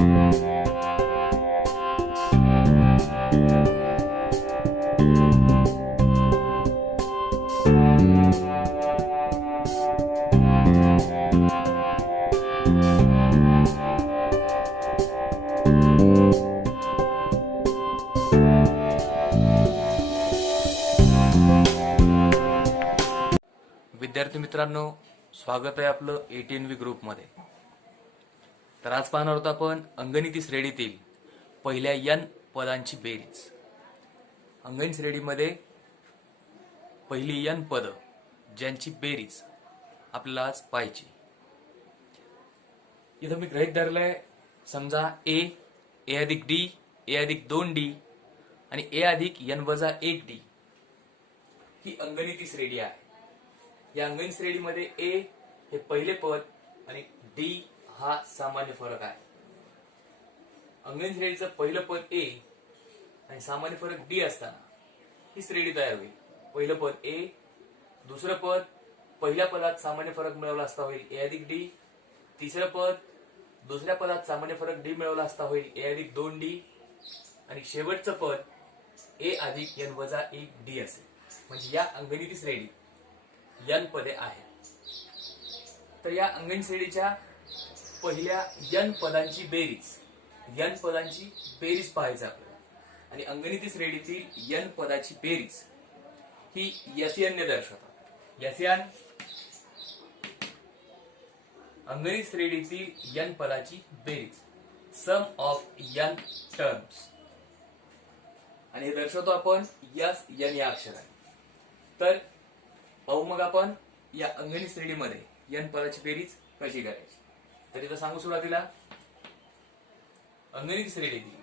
विद्यार्थी मित्रांनो, स्वागत आहे आपलं ATNV ग्रुपमध्ये. तर आज पाहणार आहोत आपण अंगणिती श्रेणीतील पहिल्या N पदांची बेरीज. अंगणित श्रेणीमध्ये पहिली N पद ज्यांची बेरीज आपल्याला आज पाहायची. इथं मी गृहीत धरलंय, समजा A अधिक D, A अधिक 2D आणि A अधिक N वजा 1D ही अंगणिती श्रेणी आहे. या अंगणित श्रेणीमध्ये A हे पहिले पद आणि D हा सामान्य फरक आहे. अंगणित श्रेणीचं पहिलं पद A आणि सामान्य फरक D असताना ही श्रेणी तयार होईल. पहिलं पद A, दुसरं पद पहिल्या पदात सामान्य फरक मिळवला असता होईल A अधिक D, तिसरं पद दुसऱ्या पदात सामान्य फरक D मिळवला असता होईल A अधिक 2D आणि शेवटचं पद A अधिक N वजा 1D असेल. म्हणजे या अंगणिती श्रेणी N पदे आहेत. तर या अंगणित श्रेणीच्या पहिल्या N पदांची बेरीज, N पदांची बेरीज पाहायची आपल्याला. आणि अंगणिती श्रेणीतील N पदाची बेरीज ही SN ने दर्शवतात. SN अंगणित श्रेणीतील N पदाची बेरीज, सम ऑफ N टर्म्स, आणि हे दर्शवतो आपण SN या अक्षराने. तर पाहू मग आपण या अंगणित श्रेणीमध्ये N पदाची बेरीज कशी करायची. तर इथं सांगू सुरुवातीला, अंगणित श्रेणीतील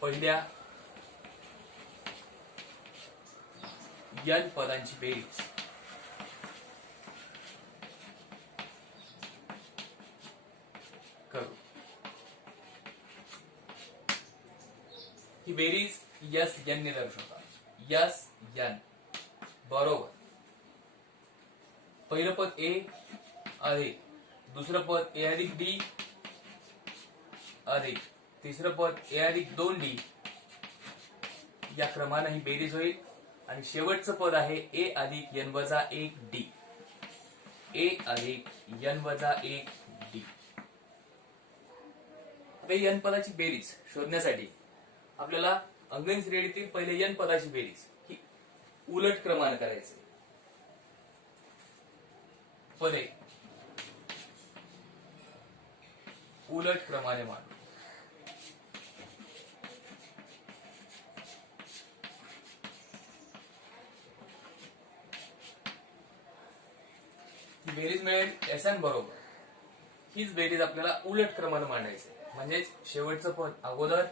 पहिल्या N पदांची बेरीज करू. ही बेरीज SN ने दर्शवतात. SN बरोबर पहिलं पद A अधिक दुसरं पद A अधिक D अधिक तिसरं पद A अधिक 2D या क्रमाने ही बेरीज होईल. आणि शेवटचं पद आहे A अधिक N वजा 1D. A अधिक N वजा 1D. N पदाची बेरीज शोधण्यासाठी आपल्याला अंगणित श्रेणीतील पहिले N पदाची बेरीज ही उलट क्रमाने करायची. पदे उलट क्रमाने मांडू. बेरीज मिळेल SN बरोबर. हीच बेरीज आपल्याला उलट क्रमाने मांडायची. म्हणजेच शेवटचं पद अगोदर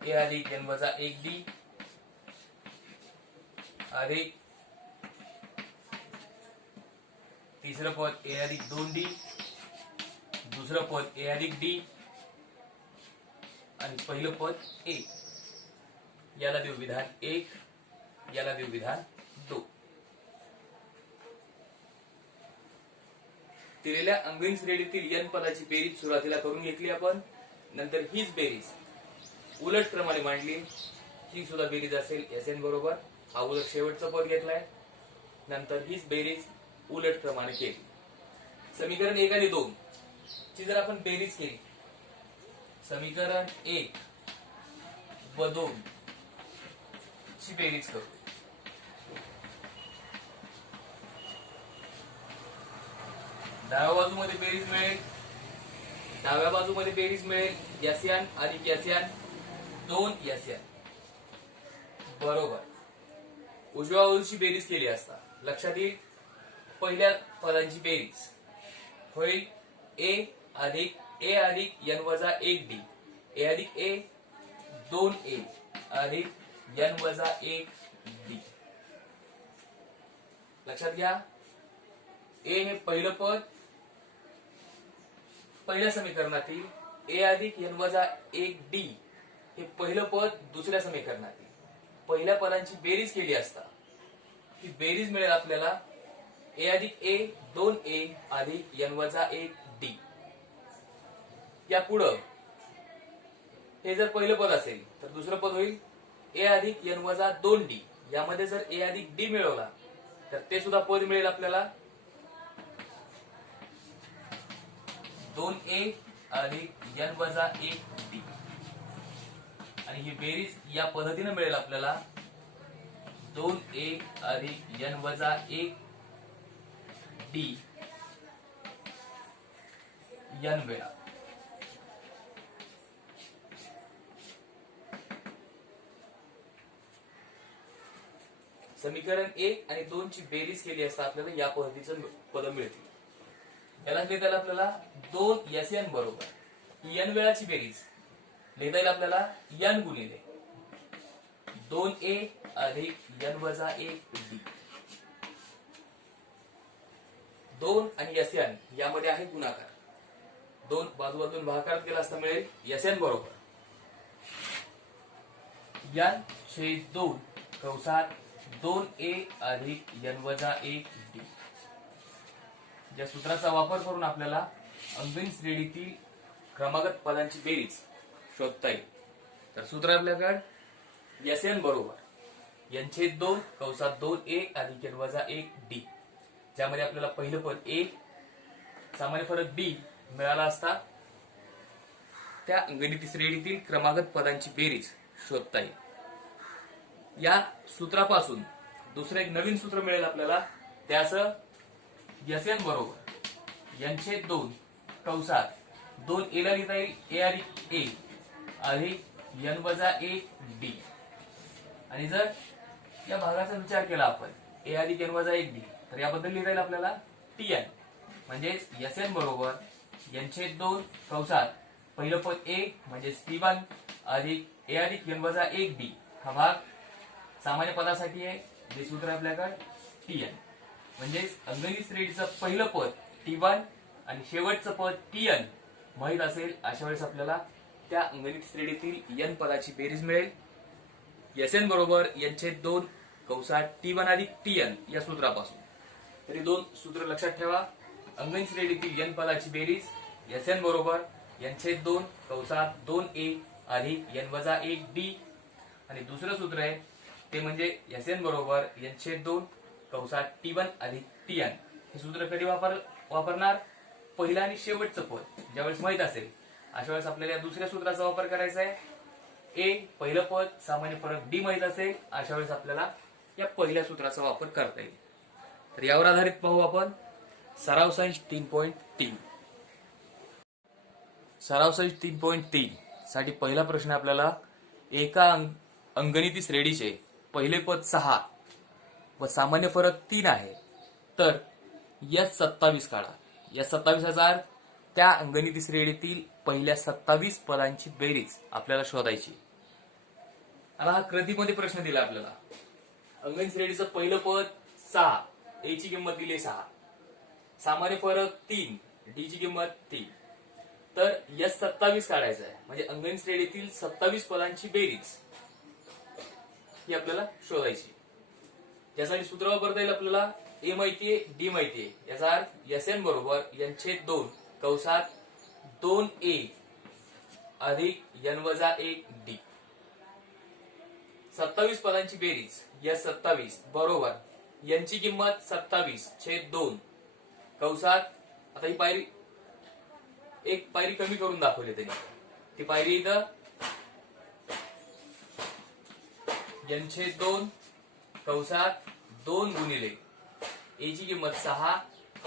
A अधिक N वजा 1D अधिक तिसरं पद A अधिक 2D, दुसरं पद A अधिक D आणि पहिलं पद A. याला देऊ विधान 1, याला देऊ विधान 2. दिलेल्या अंगणित श्रेणीतील N पदाची बेरीज सुरुवातीला करून घेतली आपण. नंतर हीच बेरीज उलट क्रमाने मांडली. ही सुद्धा बेरीज असेल SN बरोबर. हा उलट शेवटचा पद घेतलाय. नंतर हीच बेरीज उलट क्रमाने केली. समीकरण 1 आणि 2 ची जर आपण बेरीज केली, समीकरण 1 व 2 ची बेरीज करू. डाव्या बाजूमध्ये बेरीज मिळेल, डाव्या बाजूमध्ये बेरीज मिळेल SN अधिक SN 2SN बरोबर. उजव्या बाजूची बेरीज केली असता लक्षात येईल, पहिल्या पदांची बेरीज होईल A अधिक N वजा 1D, A अधिक A 2A अधिक N वजा 1D. लक्षात घ्या, A हे पहिलं पद पहिल्या समीकरणातील, A अधिक N वजा 1D हे पहिलं पद दुसऱ्या समीकरणातील. पहिल्या पदांची बेरीज केली असता ही बेरीज मिळेल आपल्याला ए अधिक ए 2a अधिक n वजा 1d. या पुढं हे जर पहिलं पद असेल तर दुसरं पद होईल ए अधिक n वजा 2d. यामध्ये जर ए अधिक डी मिळवला तर ते सुद्धा पद मिळेल आपल्याला 2a अधिक n वजा 1d. आणि ही बेरीज या पद्धतीने मिळेल आपल्याला 2a अधिक n वजा 1d n वेळा. समीकरण 1 आणि 2 ची बेरीज केली असता आपल्याला या पद्धतीचं पद मिळतील. याला लिहिता येईल आपल्याला 2sn बरोबर ही n वेळाची बेरीज लिहिता येईल आपल्याला n गुणिले 2a अधिक n वजा 1d. 2 आणि sn यामध्ये आहे गुणाकार. 2 बाजूबाजून भागाकार केला असता मिळेल sn बरोबर n छेद 2 कंसात 2a अधिक n वजा 1d. या सूत्राचा वापर करून आपल्याला अंकगणित श्रेणीतील क्रमागत पदांची बेरीज शोधता येईल. तर सूत्र आपल्याकडे sn बरोबर n छेद 2 कंसात 2a अधिक n वजा 1d. ज्यामध्ये आपल्याला पहिलं पद a सामान्य फरक d मिळाला असता त्या अंकगणित श्रेणीतील क्रमागत पदांची बेरीज शोधता येईल. या सूत्रापासून दुसरे एक नवीन सूत्र मिळेल आपल्याला. त्यास sn बरोबर n छेद 2 कंसात 2a ला लिहिता येईल a अधिक a अधिक n वजा 1d. आणि जर या भागाचा विचार केला आपण a अधिक n वजा 1d तर याबद्दल लिहिता येईल आपल्याला tn. म्हणजेच sn बरोबर n छेद 2 कंसात पहिलं पद a म्हणजे t1 अधिक a अधिक n वजा 1d. हा भाग सामान्य पदासाठी आहे. जे सूत्र आपल्याकडे tn. म्हणजेच अंकगणित श्रेणीचं पहिलं पद t1 आणि शेवटचं पद tn माहित असेल अशा वेळेस आपल्याला त्या अंकगणित श्रेणीतील n पदाची बेरीज मिळेल. sn बरोबर n छेद 2 कंसात t1 अधिक tn या सूत्रापासून. तरी दोन सूत्र लक्षात ठेवा. अंकगणित श्रेणीतील n पदाची बेरीज sn बरोबर n छेद 2 कंसात 2a अधिक n वजा 1d. आणि दुसरं सूत्र आहे ते म्हणजे sn बरोबर n छेद 2 कंसात t1 अधिक tn. हे सूत्र कधी वापरणार? पहिला आणि शेवटचं पद ज्यावेळेस माहित असेल अशा वेळेस आपल्याला या दुसऱ्या सूत्राचा वापर करायचा आहे. a पहिलं पद सामान्य फरक d माहित असेल अशा वेळेस आपल्याला या पहिल्या सूत्राचा वापर करता येईल. तर यावर आधारित पाहू आपण सराव संच 3.3. सराव संच 3.3 साठी पहिला प्रश्न आपल्याला एका अंकगणित श्रेणीचे पहिले पद 6 व सामान्य फरक 3 आहे. तर S27 काढा. या 27,000 त्या अंकगणित श्रेणीतील पहिल्या 27 पदांची बेरीज आपल्याला शोधायची. आता हा कृतीमध्ये प्रश्न दिला आपल्याला. अंकगणित श्रेणीचं पहिलं पद 6 a ची किंमत दिली 6 सामान्य फरक 3 d ची किंमत 3. तर S27 काढायचं आहे. म्हणजे अंकगणित श्रेणीतील 27 पदांची बेरीज ही आपल्याला शोधायची. यासाठी सूत्र वापरता येईल आपल्याला. a माहितीये d माहितीये. याचा अर्थ sn बरोबर n छेद 2 कंसात 2a अधिक n वजा 1d. 27 पदांची बेरीज S27 बरोबर n ची किंमत 27 छेद 2 कंसात. आता ही पायरी एक पायरी कमी करून दाखवली त्यांनी. ती पायरी इथं n छेद 2 कंसात 2 गुणिले a ची किंमत 6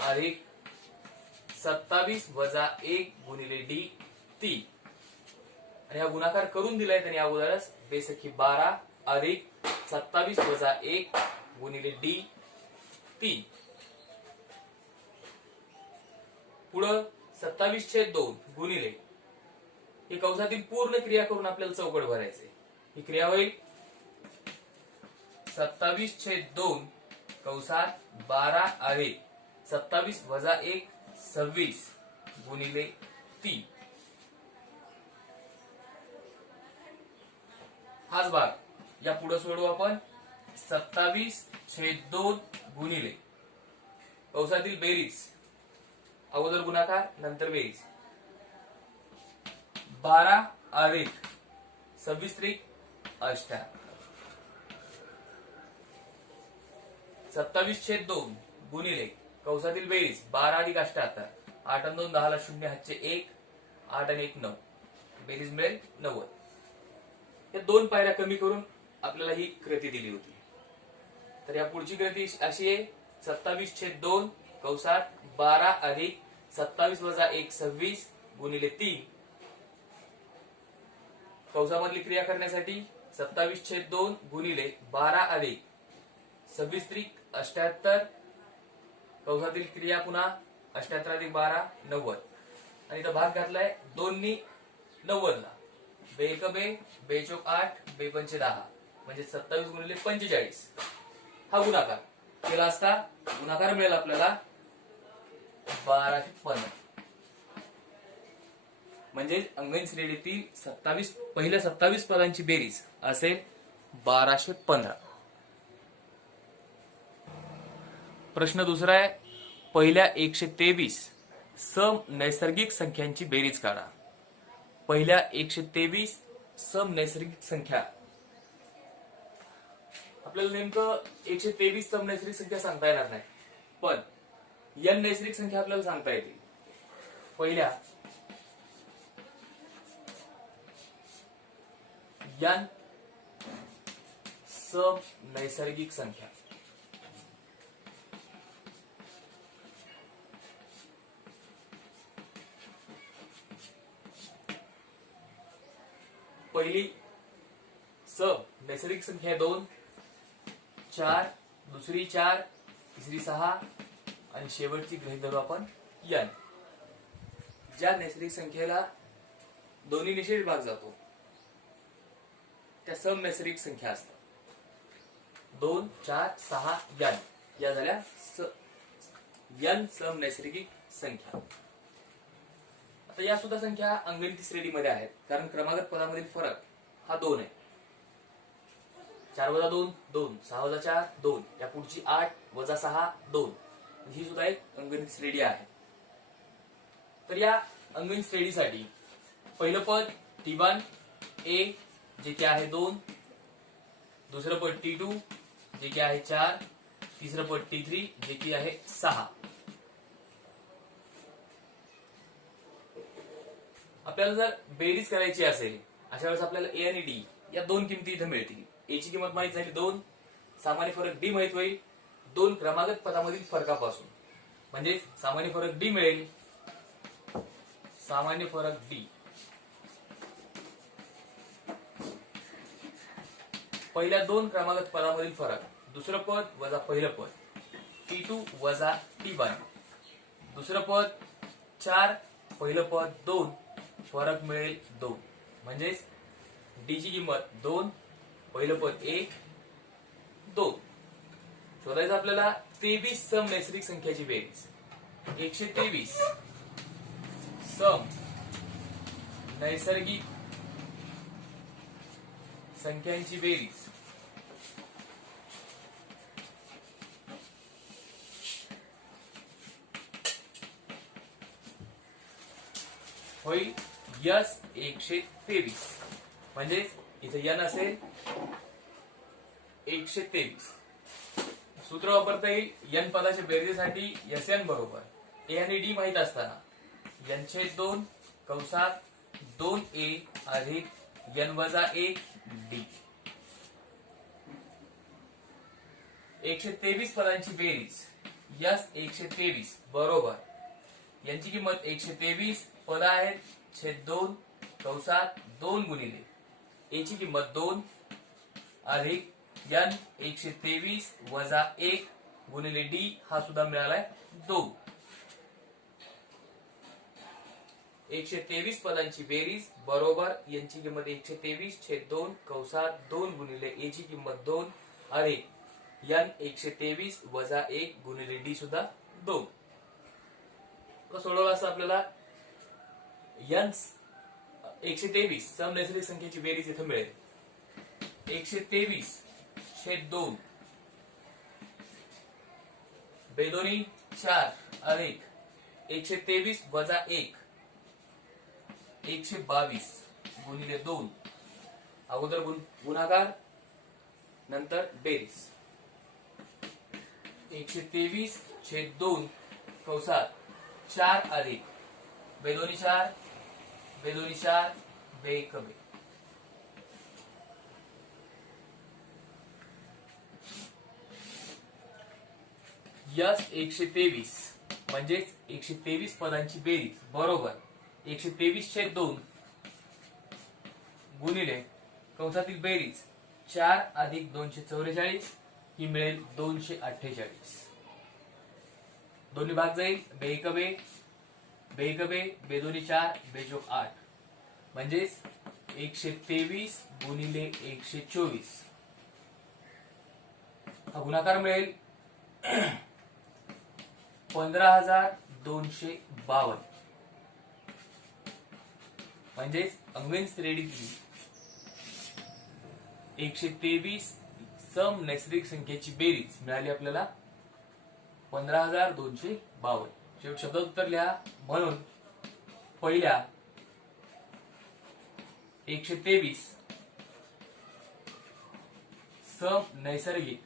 अधिक 27 वजा 1 गुणिले d 3. आणि हा गुणाकार करून दिलाय त्यांनी अगोदरच. बेसखी 12 अधिक 27 वजा 1 गुणिले d 3. पुढं 27 छेद 2 गुणिले ही कंसातील पूर्ण क्रिया करून आपल्याला चौकट भरायचे. ही क्रिया होईल 27 छेद 2 कंसात 12 अधिक 27 वजा 1 26 गुणिले 3. हाच भाग या पुढे सोडवू आपण 27/2 गुणिले कंसातील बेरीज, अगोदर गुणाकार नंतर बेरीज, 12 अधिक 26 त्रिक 78, 27/2 गुणिले कंसातील बेरीज 12 अधिक 78, 8 आणि 2 10 ला 0, हातचे 1, 8 आणि 1 9, बेरीज मिळेल 90. या दोन पायऱ्या कमी करून आपल्याला ही कृती दिली होती. तर या पुढची कृती अशी आहे, 27/2 कंसात 12 अधिक 27 वजा 1 26 गुणिले 3. कंसामधली क्रिया करण्यासाठी 27/2 गुणिले 12 अधिक 26 त्रिक 78, कंसातील क्रिया पुन्हा 78 अधिक 12 90, आणि इथं भाग घातलाय 2 नी 90 ला, बे 4 8, बे 5 10, म्हणजे 27 गुणिले 45. हा गुणाकार केला असता गुणाकार मिळेल आपल्याला 1215. म्हणजे अंगण श्रेणीतील 27 पहिल्या 27 पदांची बेरीज असेल 1215. प्रश्न दुसरा आहे, पहिल्या 123 सम नैसर्गिक संख्यांची बेरीज काढा. पहिल्या 123 सम नैसर्गिक संख्या. आपल्याला नेमकं 123 सम नैसर्गिक संख्या सांगता येणार नाही, पण n नैसर्गिक संख्या आपल्याला सांगता येतील. पहिल्या n सम नैसर्गिक संख्या. पहिली सम नैसर्गिक संख्या 2, 4, दुसरी 4, तिसरी 6 आणि शेवटची गृहीत धरू आपण n. ज्या नैसर्गिक संख्येला दोन्ही निषेध भाग जातो त्या सम नैसर्गिक संख्या असतात. 2, 4, 6 n या झाल्या n सम नैसर्गिक संख्या. आता या सुद्धा संख्या अंगणित श्रेणीमध्ये आहेत, कारण क्रमागत पदामधील फरक हा 2 आहे. 4 वजा 2 2, 6 वजा 4 2, या पुढची 8 वजा 6 2, ही सुद्धा एक अंगणित श्रेणी आहे. तर या अंगणित श्रेणीसाठी पहिलं पद T1 A जे की आहे 2, दुसरं पद T2 जे की आहे 4, तिसरं पद T3 जे की आहे 6. आपल्याला जर बेरीज करायची असेल अशा वेळेस आपल्याला A आणि D या दोन किमती इथे मिळतील. A ची किंमत माहित झाली 2, सामान्य फरक D माहित होईल 2 क्रमागत पदामधील फरकापासून, म्हणजे सामान्य फरक D मिळेल. सामान्य फरक D पहिल्या 2 क्रमागत पदामधील फरक, दुसरं पद वजा पहिलं पद T2 वजा T1, दुसरं पद 4 पहिलं पद 2, फरक मिळेल 2, म्हणजेच D ची किंमत 2, पहिलं पद 1 2. शोधायचं आपल्याला 23 सम नैसर्गिक संख्याची बेरीज. 123 सम नैसर्गिक संख्यांची बेरीज. होईल यस 123, म्हणजे इथे n असेल 123. सूत्र वापरता येईल n पदाच्या बेरजेसाठी Sn बरोबर A आणि D माहित असताना n/2 कंसात 2A अधिक n वजा 1 D. 123 पदांची बेरीज यस 123 बरोबर यांची किंमत 123 पद आहेत छेद 2 कंसात 2 गुणिले A ची किंमत 2 अधिक n 123 वजा 1 गुणिले D हा सुद्धा मिळालाय 2. 123 पदांची बेरीज बरोबर यांची किंमत 123 छेद 2 कंसात 2 गुणिले A ची किंमत 2 अधिक n 123 वजा 1 गुणिले D सुद्धा 2. सोडवलं असं आपल्याला n 123 सम नैसर्गिक संख्येची बेरीज इथे मिळेल. 123/2 बेदोनी 4 अधिक 123 वजा 1 122 गुणिले 2 अगोदर गुणाकार नंतर बेरीज 123/2 कंसात 4 अधिक बेदोनी 4 बे कमी यस 123 म्हणजेच 123 पदांची बेरीज बरोबर 123/2 गुणिले कंसातील बेरीज 4 अधिक 244 ही मिळेल 248. दोन्ही भाग जाईल बेदोनी 4 बेजोग 8 म्हणजेच 123 गुणिले 124 हा गुणाकार मिळेल 15,252 म्हणजेच अंगण श्रेणीतील 123 सम नैसर्गिक संख्येची बेरीज मिळाली आपल्याला 15,252. शेवट शब्द उत्तर लिहा. म्हणून पहिल्या 123 सम नैसर्गिक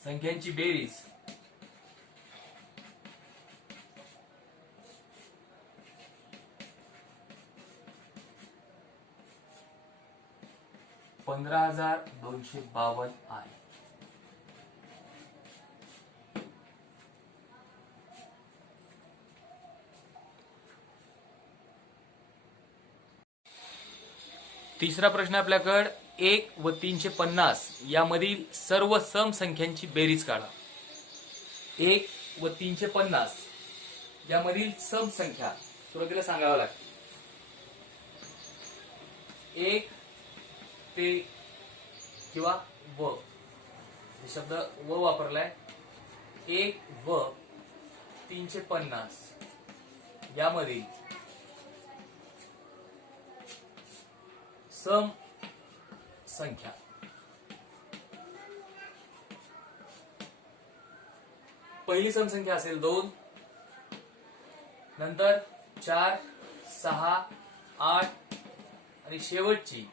संख्यांची बेरीज 15,252 आहे. तिसरा प्रश्न आपल्याकडे 1 व 350 यामधील सर्व सम संख्यांची बेरीज काढा. 1 व 350 यामधील सम संख्या सुरुवातीला सांगावं लागते. 1 ते किंवा व हे शब्द व वापरलाय. 1 व 350 यामधील सम संख्या पहिली सम संख्या असेल 2, नंतर 4, 6, 8 आणि शेवटची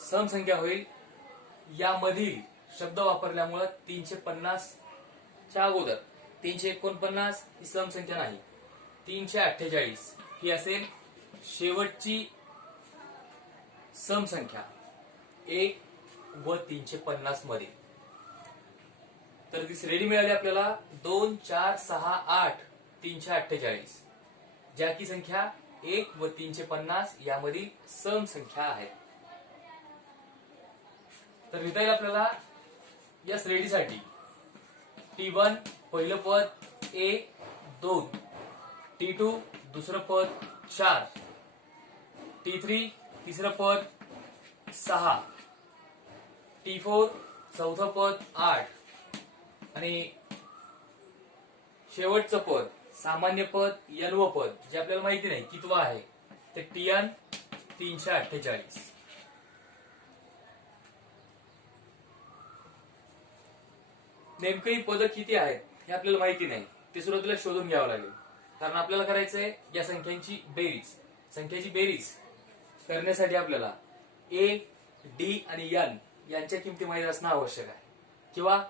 सम संख्या होईल. यामधील शब्द वापरल्यामुळे 350 च्या अगोदर 349 ही सम संख्या नाही, 348 ही असेल शेवटची सम संख्या 1 व 350 मध्ये. तर ती श्रेणी मिळाली आपल्याला 2, 4, 6, 8, 348 ज्या की संख्या 1 व 350 यामधील सम संख्या आहेत. तर लिहिता येईल आपल्याला या श्रेणीसाठी T1 पहिलं पद A 2, T2 दुसरं पद 4, T3 तिसरं पद 6, T4 चौथं पद 8 आणि शेवटचं पद सामान्य पद N पद जे आपल्याला माहिती नाही कितवा आहे ते TN 348. नेमकं ही पद किती आहेत हे आपल्याला माहिती नाही, ते सुरुवातीला शोधून घ्यावं लागेल. कारण आपल्याला करायचंय या संख्यांची बेरीज. संख्याची बेरीज करण्यासाठी आपल्याला A, D आणि N यांच्या किमती माहित असणं आवश्यक आहे. किंवा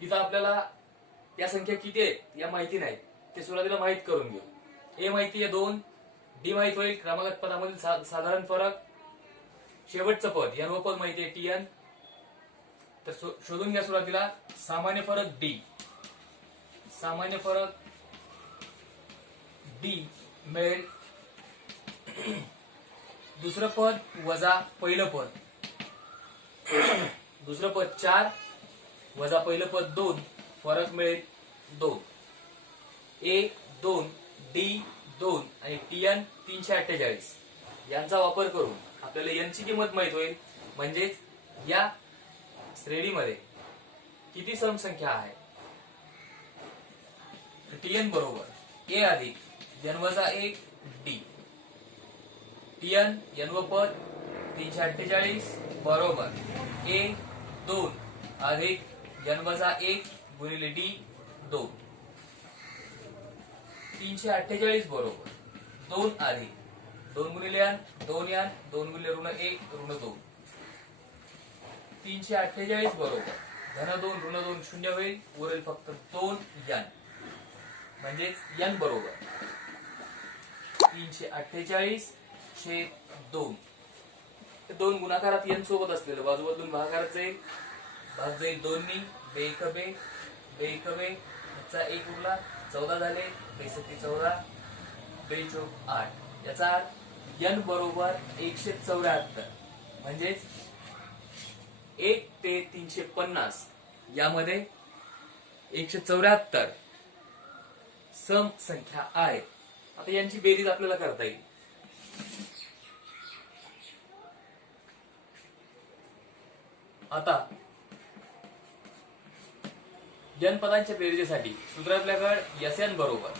इथं आपल्याला या संख्या किती आहेत या माहिती नाहीत, ते सुरुवातीला माहित करून घेऊ. A माहिती आहे 2, D माहित होईल क्रमागत पदामधील साधारण फरक, शेवटचं पद N पद माहिती आहे TN. तर शोधून घ्या सुरुवातीला सामान्य फरक D. सामान्य फरक D मिळेल दुसरं पद वजा पहिलं पद. दुसरं पद 4 वजा पहिलं पद 2 फरक मिळेल 2. A 2, D 2 आणि TN 348 यांचा वापर करून आपल्याला N ची किंमत माहित होईल. म्हणजेच या श्रेणीमध्ये किती सम संख्या आहे. TN बरोबर A अधिक n वजा 1 डी. n व पद 348 बरोबर a 2 अधिक n वजा 1 गुणिले डी 2. 348 बरोबर 2 अधिक 2 गुणिले n 2 n 2 गुणिले ऋण 1 ऋण 2. 348 बरोबर धन 2 ऋण 2 शून्य होईल, उरेल फक्त 2 n म्हणजेच n बरोबर 348 छेद 2. हे दोन गुणाकारात n सोबत असलेलं बाजू बदलून भागाकारात जाईल, भाग जाईल 2 नी, बे एक बे बे एक बे चा 1 उरला 14 झाले, बेसत्ती 14 बे चौक 8. याचा अर्थ n बरोबर 174 म्हणजेच 1 ते 350 यामध्ये 174 सम संख्या आहे. आता यांची बेरीज आपल्याला करता येईल. आता n पदांच्या बेरीजेसाठी सूत्र आपल्याकडे Sn बरोबर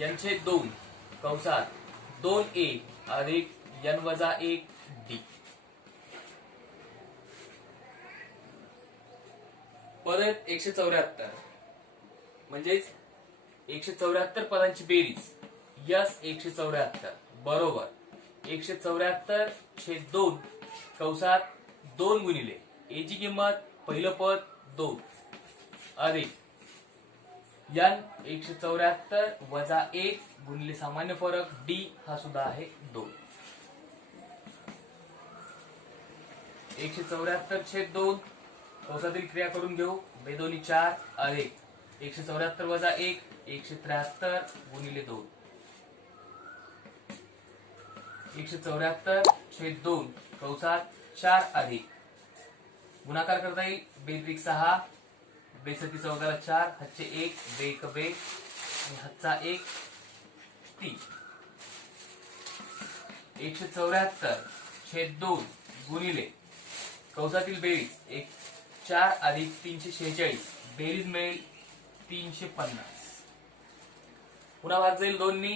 n छेद 2 कंसात 2a अधिक n वजा 1 डी. पद आहेत 174 म्हणजेच 174 पदांची बेरीज यस 174 बरोबर 174 छेद 2 कंसात 2 गुणिले ए ची किंमत पहिलं पद 2 अधिक n 174 वजा 1 गुणिले सामान्य फरक डी हा सुद्धा आहे 2. 174 छेद 2 कंसातील क्रिया करून घेऊ, बे दोन्ही 4 अधिक 174 वजा 1 173 गुणिले 2. 174 छेद 2 कंसात 4 अधिक गुणाकार करता येईल, बे 6 बेसती 14 4 हातचे 1 बे 1 बे आणि हातचा 1 3. 174 छेद 2 गुणिले कंसातील बेरीज 4 अधिक 346 बेरीज मिळेल 350. पुन्हा भाग जाईल 2 नी,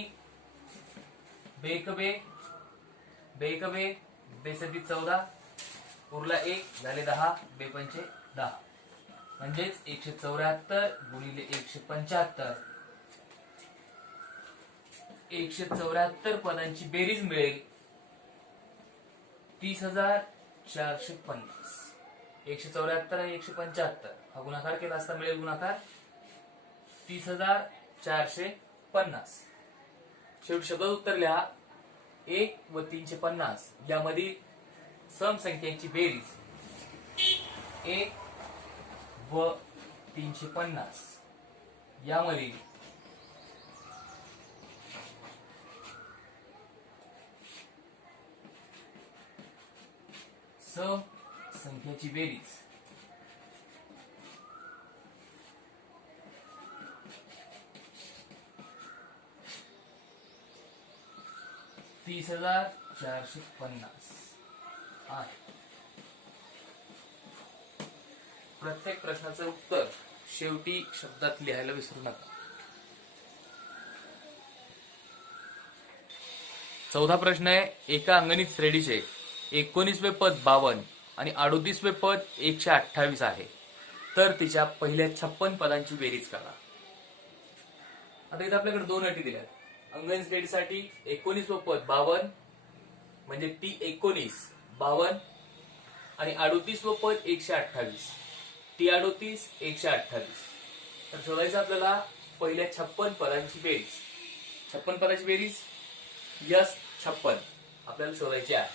बे 1 बे बे 1 बे बेसती 14 उरला 1 झाले 10 बे पंचे 10 म्हणजेच 174 गुणिले 175 174 पदांची बेरीज मिळेल 30,450. 174 आणि 175 हा गुणाकार केला असता मिळेल गुणाकार 30,450. शेवटी शब्दात उत्तर लिहा 1 व 350 यामधील सम संख्यांची बेरीज 1 व 350 यामधील सम संख्याची बेरीज 30,450 आहे. प्रत्येक प्रश्नाचं उत्तर शेवटी शब्दात लिहायला विसरू नका. 14 प्रश्न आहे, एका अंगणित श्रेणीचे 19वे पद 52 आणि 38वे पद 128 आहे, तर तिच्या पहिल्या 56 पदांची बेरीज करा. आता इथे आपल्याकडे दोन अटी दिल्या आहेत. अंगणित श्रेणीसाठी 19वे पद 52 म्हणजे टी 19 52 आणि 38वे पद 128 टी 38 128. तर शोधायचं आपल्याला पहिल्या 56 पदांची बेरीज. 56 पदाची बेरीज यस 56 आपल्याला शोधायची आहे.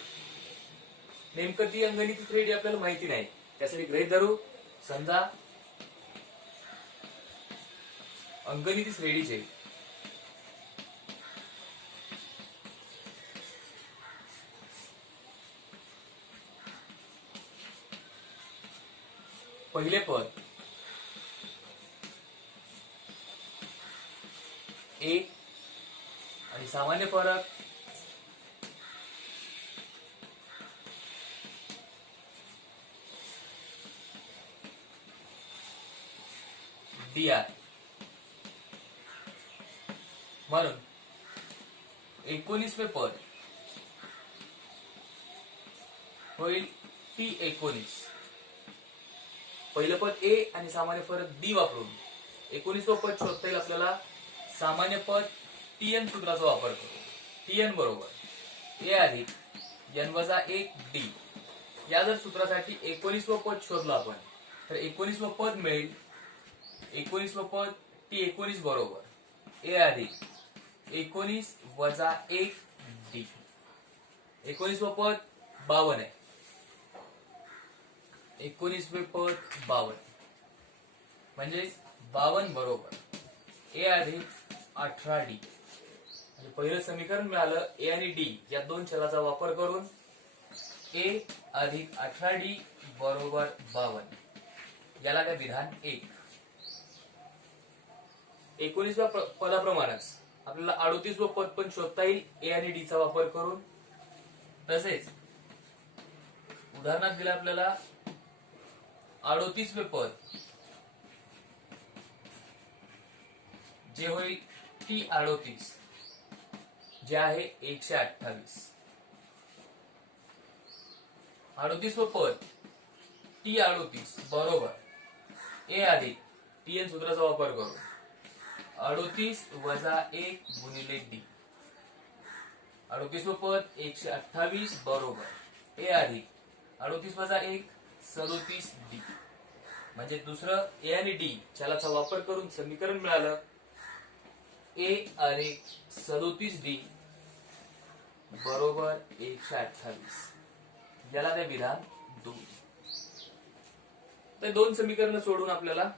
नेमकं ती अंगणित श्रेणी आपल्याला माहिती नाही, त्यासाठी गृहीत धरू. समजा अंगणित श्रेणीचे पहिले पद ए आणि सामान्य फरक डी आहे. म्हणून 19वे पद होईल T19. पहिलं पद ए आणि सामान्य फरक डी वापरून 19वे पद शोधता येईल आपल्याला. सामान्य पद TN सूत्राचा वापर करू. TN बरोबर ए अधिक n वजा 1 डी. या जर सूत्रासाठी 19वे पद शोधलं आपण तर 19वे पद मिळेल 19वे पद T19 बरोबर ए अधिक 19 वजा 1 डी. 19वे पद 52 आहे. 19वे पद 52 म्हणजे 52 बरोबर ए अधिक 18 डी. पहिलं समीकरण मिळालं ए आणि डी या दोन चलाचा वापर करून ए अधिक 18 डी बरोबर 52. याला काय विधान 1. 19व्या पदाप्रमाणेच आपल्याला 38वे पद पण शोधता येईल ए आणि डी चा वापर करून. तसेच उदाहरणात दिलं आपल्याला 38वे पद जे होईल T38 जे आहे 128. 38वे पद T38 बरोबर ए अधिक TN सूत्राचा वापर करून 38 वजा 1 गुणिले डी. 38वे पद 128 बरोबर ए अधिक 38 वजा 1 37 डी. म्हणजे दुसरं ए आणि डी चलाचा वापर करून समीकरण मिळालं ए अधिक 37 डी बरोबर 128. याला ते विधान 2. तर दोन समीकरण सोडून आपल्याला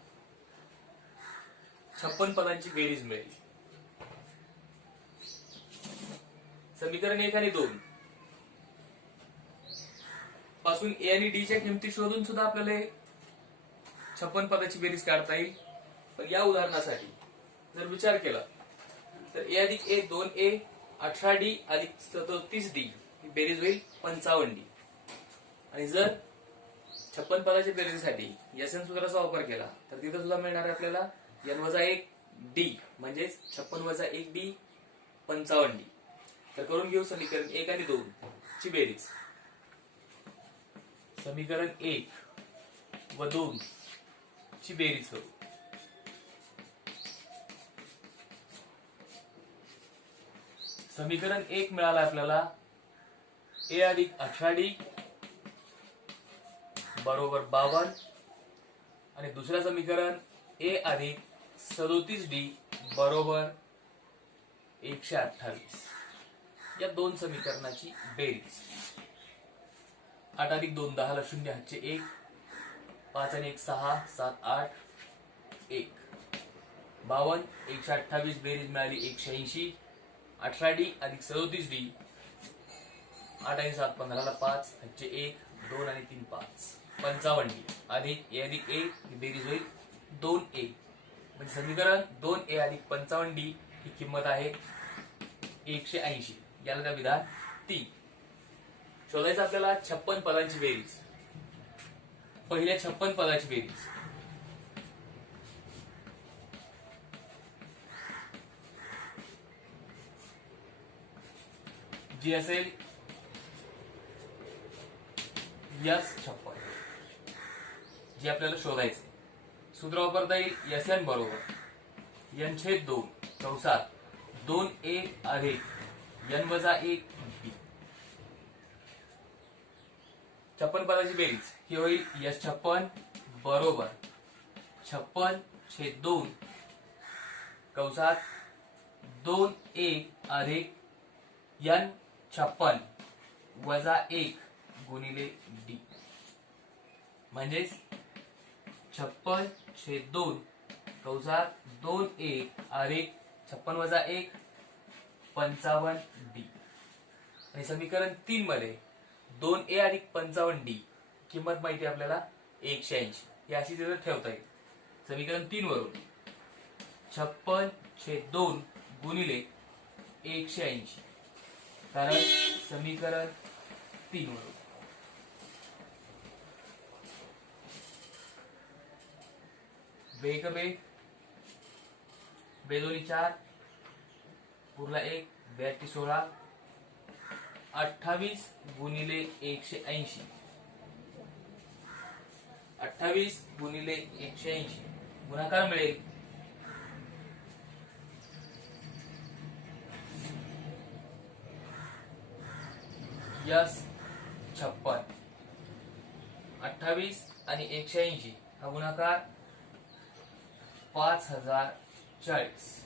56 पदांची बेरीज मिळेल. समीकरण 1 आणि 2 पासून ए आणि डी च्या किमती शोधून सुद्धा आपल्याला 56 पदाची बेरीज काढता येईल. पण या उदाहरणासाठी जर विचार केला तर ए अधिक ए 2a 18d अधिक 37d ही बेरीज होईल 55d. आणि जर 56 पदाच्या बेरीजसाठी एसएन सूत्राचा वापर केला तर तिथे सुद्धा मिळणार आहे आपल्याला n वजा 1 डी म्हणजेच 56 वजा 1 डी 55d. तर करून घेऊ समीकरण 1 आणि 2 ची बेरीज. समीकरण 1 व 2 ची बेरीज करू. समीकरण 1 मिळाला आपल्याला ए अधिक 18d बरोबर 52. आणि दुसरं समीकरण ए अधिक 37d बरोबर 128. या दोन समीकरणाची बेरीज. 8 अधिक 2 10 ला 0 हातचे 1 5 आणि 1 6 7 8 1 52. 128 बेरीज मिळाली 180. 18d अधिक 37d 8 आणि 7 15 ला 5 हातचे 1 2 आणि 3 5 55d अधिक ए अधिक ए ही बेरीज होईल 2a. म्हणजे समीकरण 2a अधिक 55d ही किंमत आहे 180. याला त्या विधान 3. शोधायचं आपल्याला 56 पदांची बेरीज. पहिल्या 56 पदाची बेरीज जी असेल S56 जी आपल्याला शोधायचे. सूत्र वापरता येईल एसएन बरोबर n छेद 2 चौसात 2a अधिक n वजा 1 b. 56 पदाची बेरीज ही होईल S56 बरोबर 56 छेद 2 कंसात 2a अधिक n 56 वजा 1 गुणिले डी. म्हणजेच 56 छेद 2 कंसात 2a अधिक 56 वजा 1 55d. आणि समीकरण 3 मध्ये 2a अधिक 55d किंमत माहिती आपल्याला 180. ही अशी तिथे ठेवता येईल. समीकरण 3 वरून 56 छेद 2 गुणिले 180 कारण समीकरण 3 वरून बे 1 बे 2 4 पुरला 1, 82 16, 28 गुणिले 180, 28 गुणिले 180 गुणाकार मिळेल यस 56. 28 आणि 180 हा गुणाकार 5040.